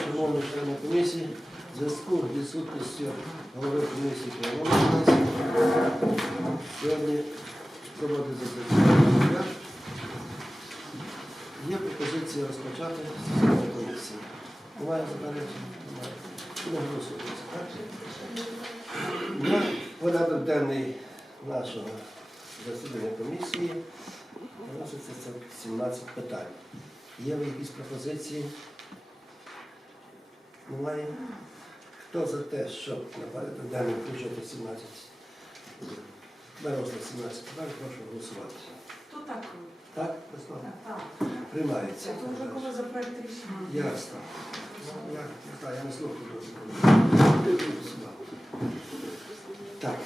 шановні члени комісії, в зв'язку з відсутністю голови комісії Кривоноса сьогодні проводиться засідання. Є пропозиція розпочати засідання комісії. Немає заперечень? Не голосується. Порядок денний нашого засідання комісії виноситься це 17 питань. Є ви якісь пропозиції? Немає? Хто за те, щоб на порядок денний включити 17 виросло 17 питань, прошу голосувати. То так. Так, Руслан? Так. Приймається. Це вже коли за проект рішення. Ясно. Ну, Я не знаю, я не слухаю. Так.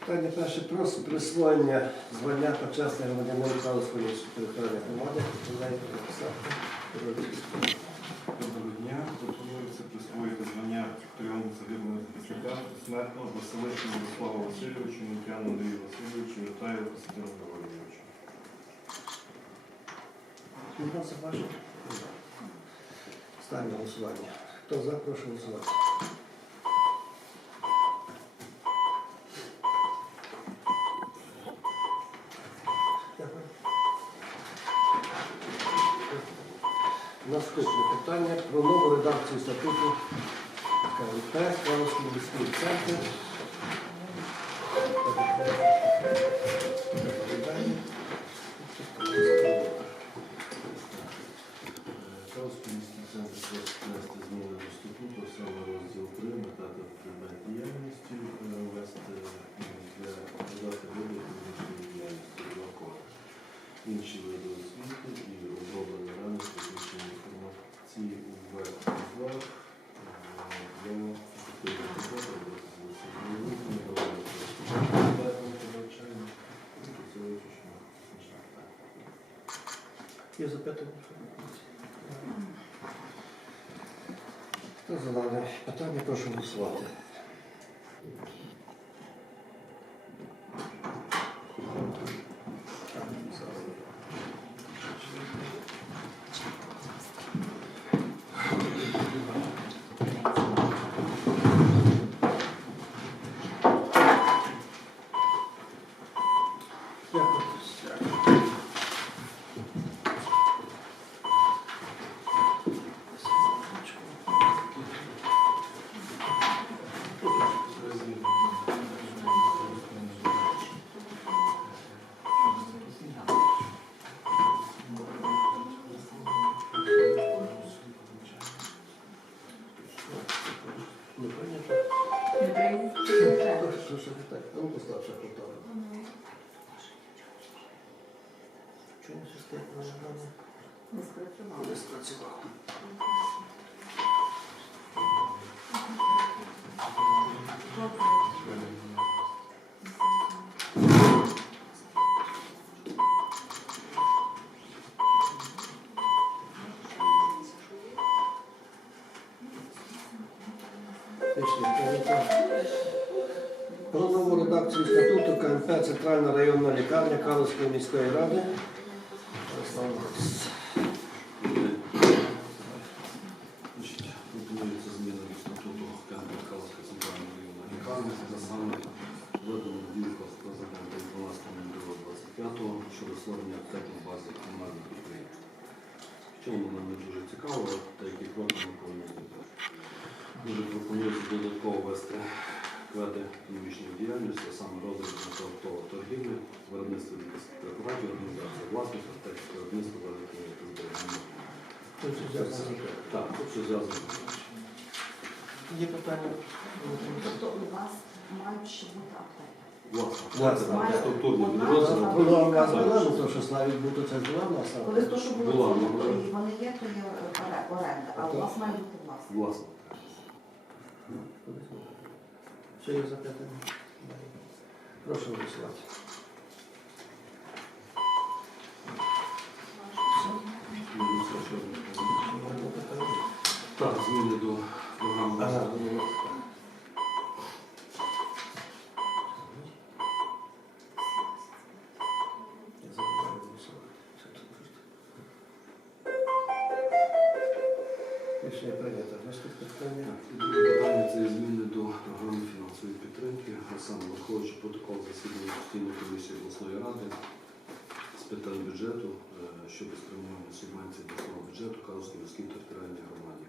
Питання перше про присвоєння звання почесного громадянина Калицької територіальної громади. Знаєте, написати. Дня. Пропонується присвоїти звання трьом загиблим захисникам смертно Василичу Мирославу Васильовичу, Мунтяну Андрію Васильовичу, Вітаю Костянтину Георгійовичу. Ставлю? Голосування. Хто за, прошу голосувати. Дякую. Наступне питання про нову редакцію статуту КНП Славський міський центр. Є запитання? Хто за питання, прошу голосувати. Ж так? А ну постав ще повтори. Чому система Не спрацювало. не спрацювала? Редакцію статуту КНП Центральна районна лікарня Калицької міської ради. Пропонується зміна до статуту КНП Калська центральної районної лікарні, це саме введено дію президента 12.02.25 щодо створення аптеки в базі комунальних підприємств. Чому нам не дуже цікаво, та які кроки ми повинні. Дуже пропонується додатково ввести кведи економічної діяльності, а саме розвиток оптової торгівлі, виробництво лікарських препаратів, організація власних аптек, виробництво великої та зберігання. Так, тут все зв'язано. Є питання? Тобто у вас мають ще бути аптеки. Власне, Власне. власне, структурні підрозділи. Була вас була, ну то що Славік був, це ж була в нас. Коли то, що було Була, це, то і вони є, то є оренда, а у вас має бути власне. Власне. Ще є запитання? Прошу голосувати. Так, зміни до програми. Бюджету Карловській міській територіальній громаді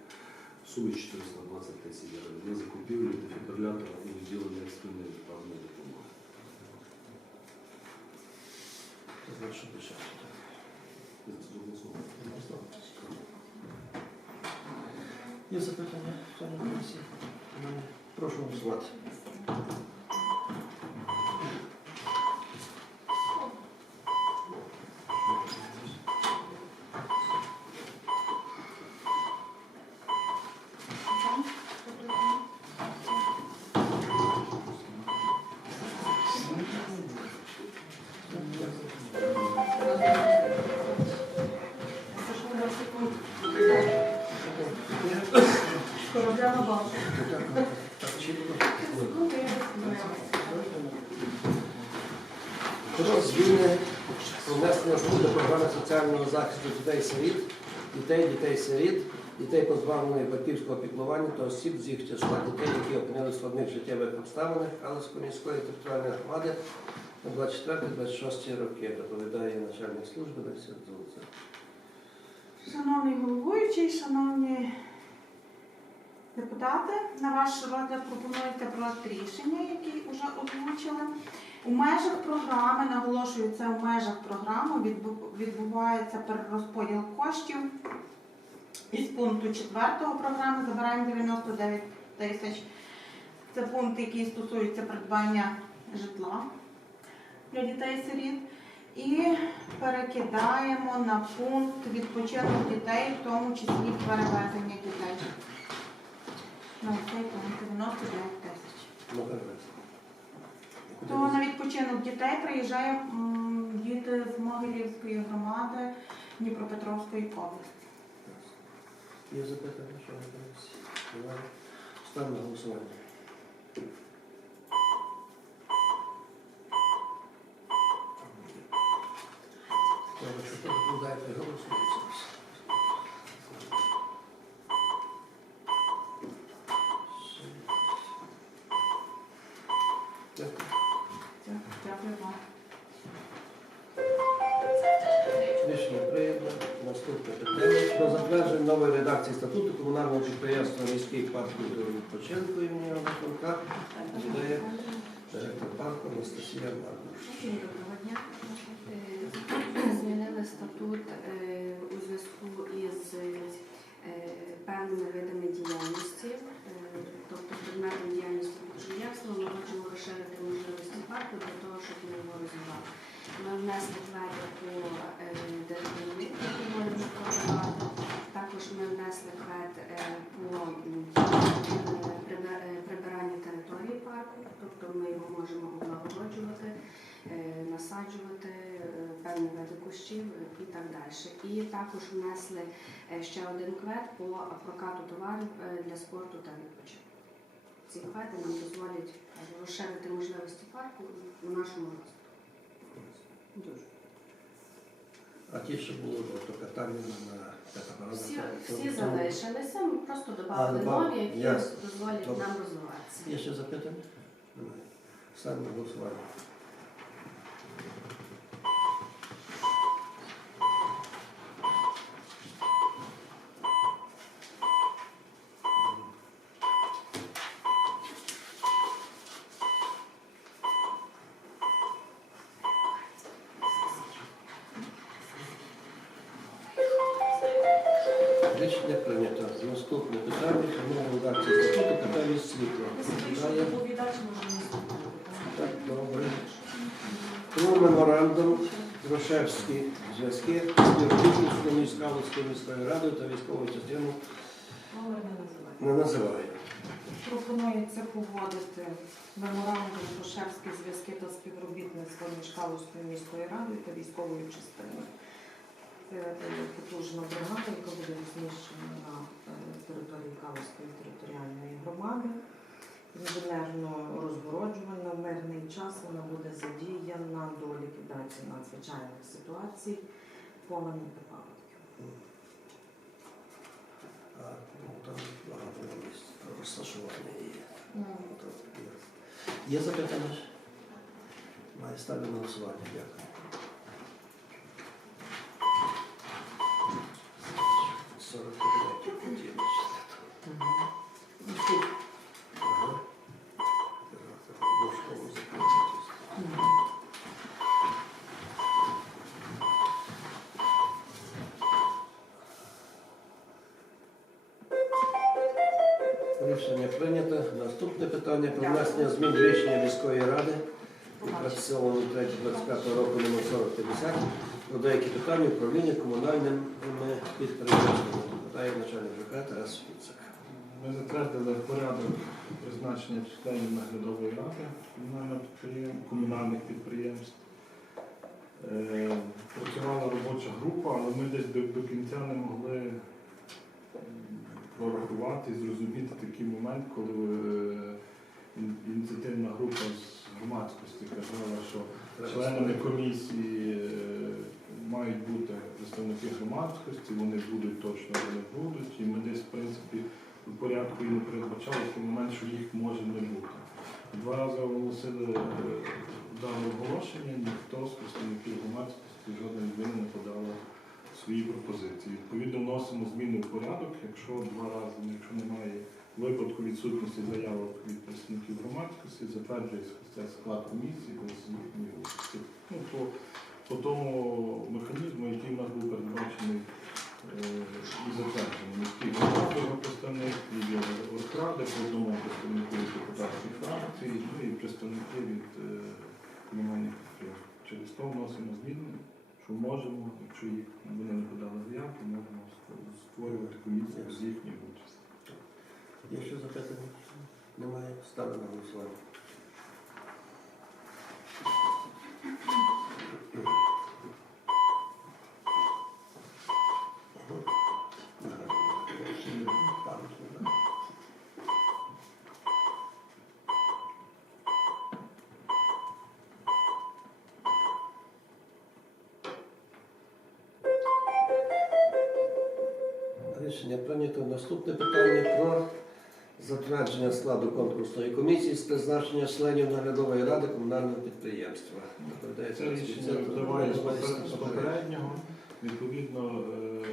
в сумі 420 тисяч гривень на закупівлю дефібрилятора у відділенні екстреної відправної допомоги. Це значить, що більше. Я це доголосував. Є запитання членів комісії? Немає. Прошу голосувати. На Про зміни внесення змін до програми соціального захисту дітей-сиріт, дітей, дітей-сиріт, дітей позбавлених батьківського піклування та осіб з їх числа дітей, які опинилися в складних життєвих обставинах Галицької міської територіальної громади на 24-26 роки, доповідає начальник служби Леся Дзулця. Шановний головуючий, шановні депутати, на ваш розгляд пропонується проект рішення, який вже озвучили. У межах програми, наголошую, це у межах програми відбувається перерозподіл коштів. Із пункту 4 програми забираємо 99 тисяч. Це пункт, який стосується придбання житла для дітей-сиріт. І перекидаємо на пункт відпочинок дітей, в тому числі перевезення дітей. На цей пункт 99 тисяч. То на відпочинок дітей приїжджає м, діти з Могилівської громади Дніпропетровської області. Є запитання, що не? Ставимо на голосування. Добре, що дайте голосувати. Дякую. Дякую вам. Рішення прийнято. Нової редакції статуту комунального підприємства міський парк культури імені Франка. Директор парку Анастасія Марна. Доброго дня. Статут е, у зв'язку із е, певними видами діяльності, Е, тобто предметом діяльності підприємства ми хочемо розширити можливості парку для того, щоб ми його розвивали. Ми внесли кведи по е, деревині, які можемо продавати. Також ми внесли квет е, по м, е, приби- е, прибиранню території парку, тобто ми його можемо облагороджувати е, насаджувати е, певні види кущів е, і так далі. І також внесли е, ще один квет по прокату товарів е, для спорту та відпочинку. Ці квети нам дозволять е, розширити можливості парку у нашому розвитку. Дуже. А ті, що було то катання на катамаранах, Всі, всі залишилися, ми просто додали нові, які Ясно. дозволять Добре. нам розвиватися. Є ще запитання? Немає. Ставимо голосування. Грушевські зв'язки співробітництво між Калицькою міською радою та військовою частиною не називає. Пропонується погодити меморандум Пошевські зв'язки та співробітництво між Калузькою міською радою та військовою частиною. Це е, потужна бригада, яка буде розміщена на е, території Калузької територіальної громади юбілярно розгороджувана в мирний час, вона буде задіяна до ліквідації надзвичайних ситуацій, повені та паводків. Розташування ну. є. Є запитання? Має ставлю голосування. Дякую. Рішення прийнято. Наступне питання про внесення змін рішення міської ради від 27.03.25 року номер 4050 про деякі питання управління комунальними підприємствами. Питає начальник ЖК Тарас Фіцик. Ми затвердили порядок призначення членів наглядової ради комунальних підприємств. Е, Працювала робоча група, але ми десь до, до кінця не могли прорахувати зрозуміти такий момент, коли е, ініціативна група з громадськості казала, що Членами комісії е, мають бути представники громадськості, вони будуть точно, вони будуть, і ми десь, в принципі, у порядку і не передбачали той момент, що їх може не бути. Два рази оголосили е, дане оголошення, ніхто з представників громадськості, жодна людина не подала свої пропозиції. Відповідно, вносимо зміни в порядок, якщо два рази, якщо немає випадку відсутності заявок від представників громадськості, затверджується склад комісії. Ну, по, по тому механізму, який в нас був передбачений е, і затверджений міський представник, і оргради, по одному представнику від депутатських фракцій, ну і представники від е, комунальних підприємств. Через то вносимо зміни, що можемо, якщо їх вони не подали заявку, можемо створювати комісію з їхньої участі. Якщо запитання? Немає. Ставлю голосування. Рішення прийнято. Наступне питання про затвердження складу конкурсної комісії з призначення членів наглядової ради комунального підприємства. Це рішення з Тарас попереднього. Відповідно, е,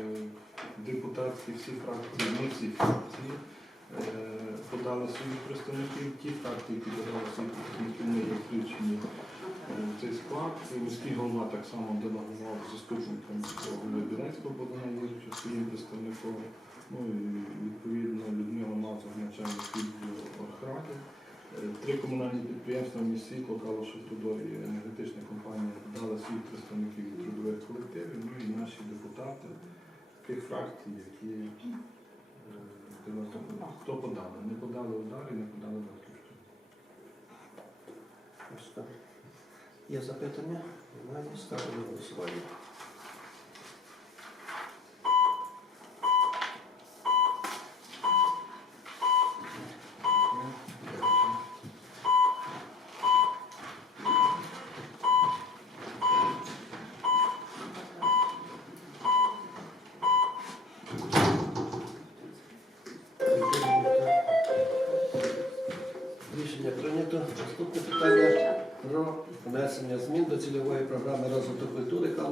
депутатські всі фракції, не всі фракції е, подали своїх представників. Ті фракції, які подали своїх представників, не є включені е, в цей склад. І міський голова так само делегував заступником міського голови Білецького Богдана Юрійовича своїм представником. Ну і відповідно Людмила Мазур, начальник відділу Орхради. Е, Три комунальні підприємства «Міст світло, Калуш Трудові енергетична компанія дали своїх представників від трудових колективів, ну і наші депутати тих фракцій, які е, хто подали. Не подали ударі, не подали. Фіцик. Є запитання? Немає. Ставлю на голосування.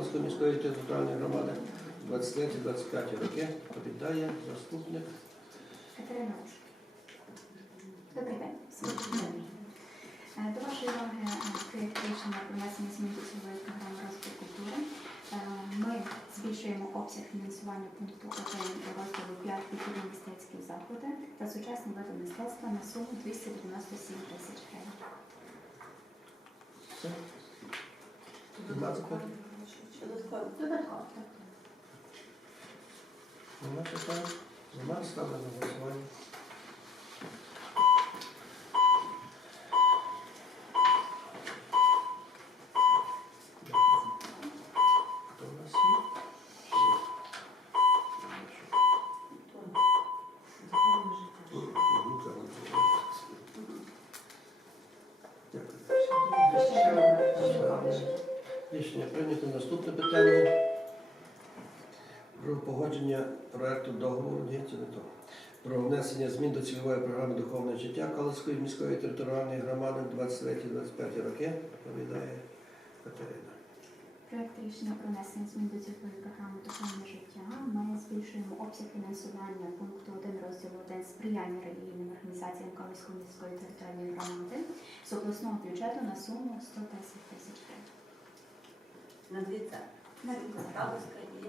Культури міської територіальної громади 23-25 роки. Доповідає заступник. Катерина Добрий день. Е, До вашої уваги е, проєкт рішення про внесення змін до цільової програми розвитку культури. Е, Ми збільшуємо обсяг фінансування пункту 1 розділу 5 культурні мистецькі заклади та сучасні види мистецтва на суму 297 тисяч гривень. Запитань? Додатково. Нема питань? Нема. Ставлю на голосування. Наступне питання про погодження проекту договору. Ні, це не то. про внесення змін до цільової програми духовне життя Калицької міської територіальної громади 23-25 роки. Доповідає Катерина. Проект рішення про внесення змін до цільової програми духовне життя. Ми збільшуємо обсяг фінансування пункту 1 розділу 1 сприяння релігійним організаціям Калицької міської територіальної громади з обласного бюджету на суму 110 тисяч гривень. На дві церкви.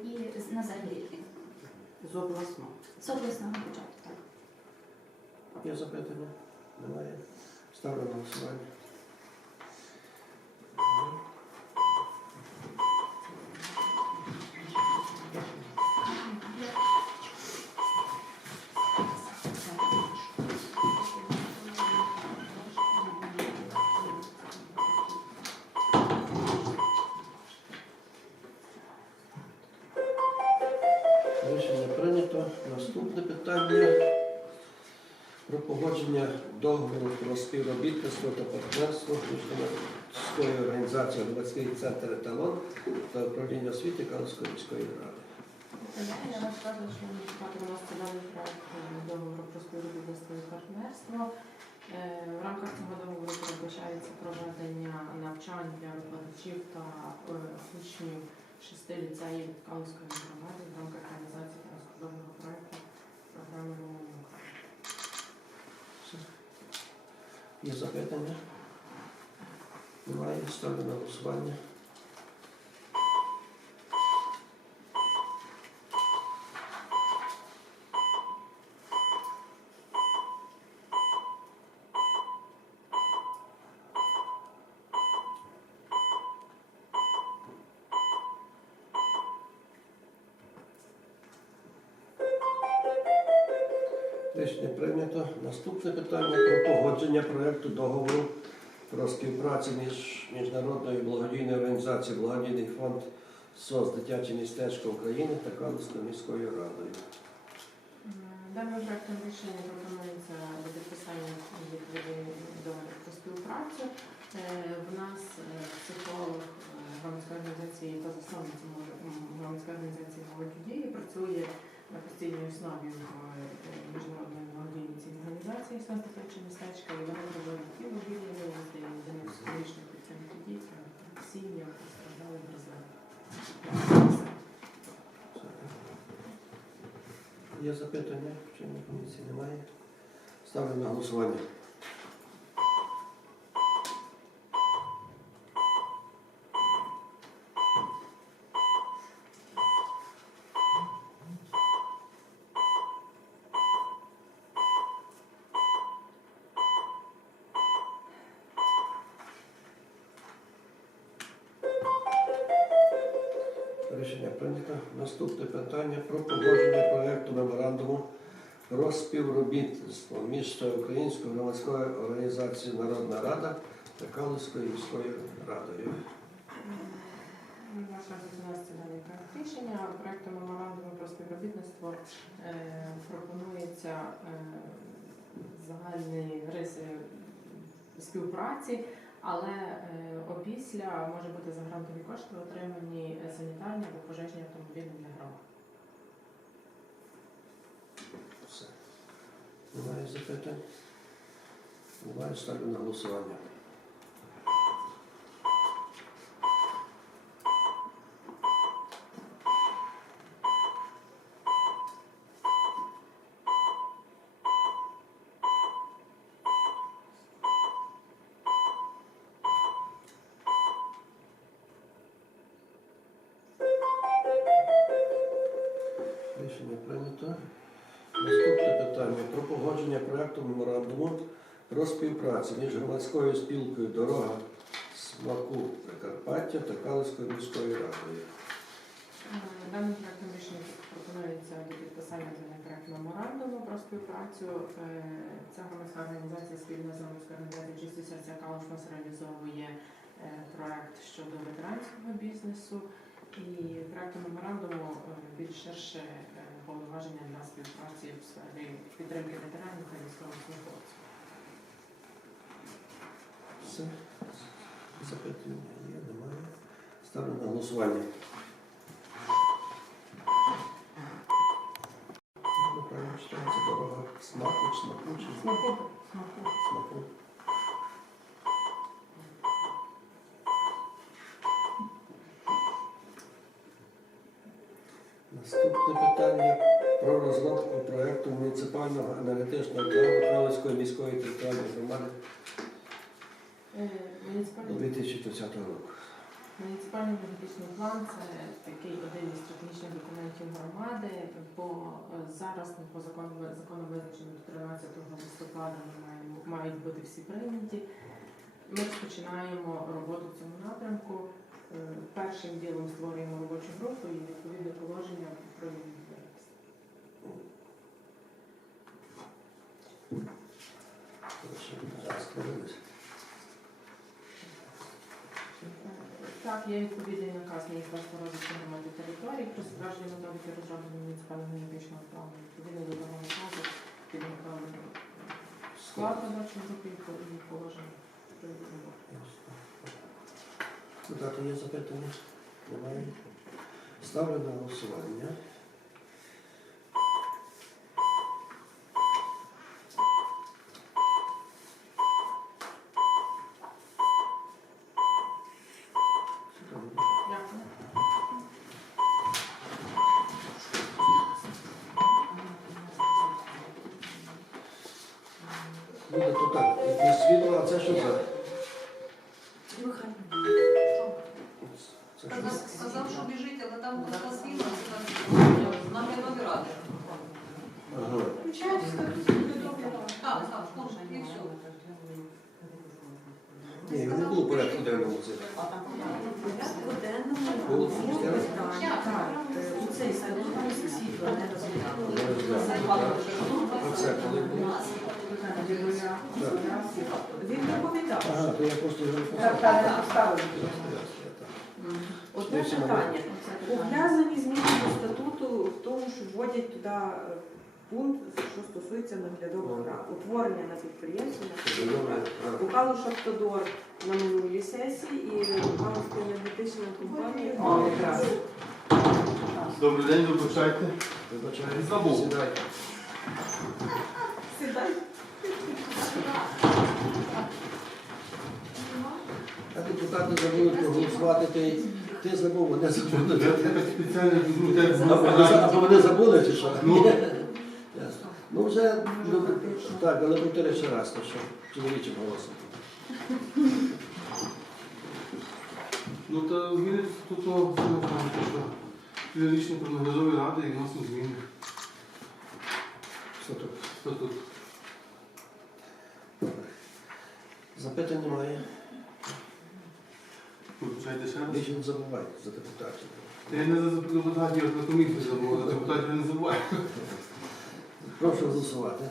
І на загальні. з обласного. З обласного бюджету, так. Є запитання? Немає. Ставлю голосування. Співробітництво та партнерство між громадською організацією громадський центр еталон та управління освіти Калицької міської ради. Я вас кажу, що ми депутати вносити даний проект е, договору про співробітництво і партнерство. Е, В рамках цього договору передбачається проведення навчань для викладачів та е, учнів шести ліцеїв Калузької громади в рамках реалізації транскордонного проекту програми Є запитання? Немає. Ставлю на голосування. Прийнято. Наступне питання про погодження проекту договору про співпрацю між міжнародною благодійною організацією Благодійний фонд СОС Дитяче містечко України та Калицькою міською радою. Даним проектом рішення пропонується до підписання договір про співпрацю. Е, В нас е, психолог е, громадської організації та засновниця громадської організації «Молоді дії» працює на постійній основі в е, міжнародної благодійній організації «Сон дитяче містечка» і вони проводять і виїзди, і демонстраційні підтримки дітям, сім'ям, постраждалим розвитку. Є запитання? чи комісії немає? Ставлю на голосування. Рішення прийнято. Наступне питання про погодження проекту меморандуму про співробітництво між Всеукраїнською громадською організацією Народна Рада та Калицькою міською радою. Вноситься даний проект рішення. Проектом меморандуму про співробітництво е, пропонується е, загальні риси співпраці, але е, опісля може бути за грантові кошти отримані санітарні або пожежні автомобілі для громад. Все. Немає запитань? Немає. Ставлю на голосування. Про співпрацю між громадською спілкою Дорога смаку Прикарпаття та Калицькою міською радою. Е, Даним проектом рішення пропонується до підписання даний проект меморандуму про співпрацю. Е, Ця громадська організація спільно з громадською організацією «Чисті серця Калуш» у нас реалізовує е, проект щодо ветеранського бізнесу. І проектом меморандуму більш ширше повноваження для співпраці в сфері підтримки ветеранів та військовослужбовців. Все. Запитання є, немає. Ставлю на голосування. Правильно читається дорога. смаку, смаку чи Смаку. Смаку. смаку. Наступне питання про розробку проекту муніципального енергетичного плану Кравицької міської територіальної громади до Муніципальний 2020 року. Муніципальний енергетичний план це такий один із стратегічних документів громади, бо е, зараз по закону визначено до 13 листопада ми маємо мають бути всі прийняті. Ми розпочинаємо роботу в цьому напрямку. Е, Першим ділом створюємо робочу групу і відповідне положення про діяльність. Зараз Так, є відповідний наказ Міністерства розвитку громади території про затвердження методики розроблення муніципального енергетичного плану. Відповідно до того наказу підготовлено склад робочої групи і положення про роботу. Є запитання? Немає? Ставлю на голосування. Сказав, що біжить, але там буде світло, нам не. Включають статут. Так, так, ну, і все. Ні, не було порядку денному це. Було у цей статут світло не розглядали. Не розглядали. Оце коли було? Він доповідав. Ага, то я просто Так, так. Одне питання. Ув'язані зміни до статуту в тому, що вводять туди е, пункт, що стосується наглядових рад. Утворення на підприємстві. Добре. Бухгалу Шахтодор на минулій сесії і Бухгалська енергетична компанія. Добрий день, вибачайте. Забув. Сідайте. Сідай. Депутати забули проголосувати, ти, ти забув, вони забули. спеціально візьму те Або вони- забули чи що? Ну. Ясно. Ну вже, ну, так, але повтори ще раз, то що чоловічим голосом. Ну та зміни тут то знаю, що фізичні про наглядові ради і вносимо зміни. Що тут? Статут. Запитань немає. Вибачайте ще раз. Більше не забувайте за депутатів. Та я не за депутатів, я на комісію забував, за депутатів я не забуваю. Прошу голосувати.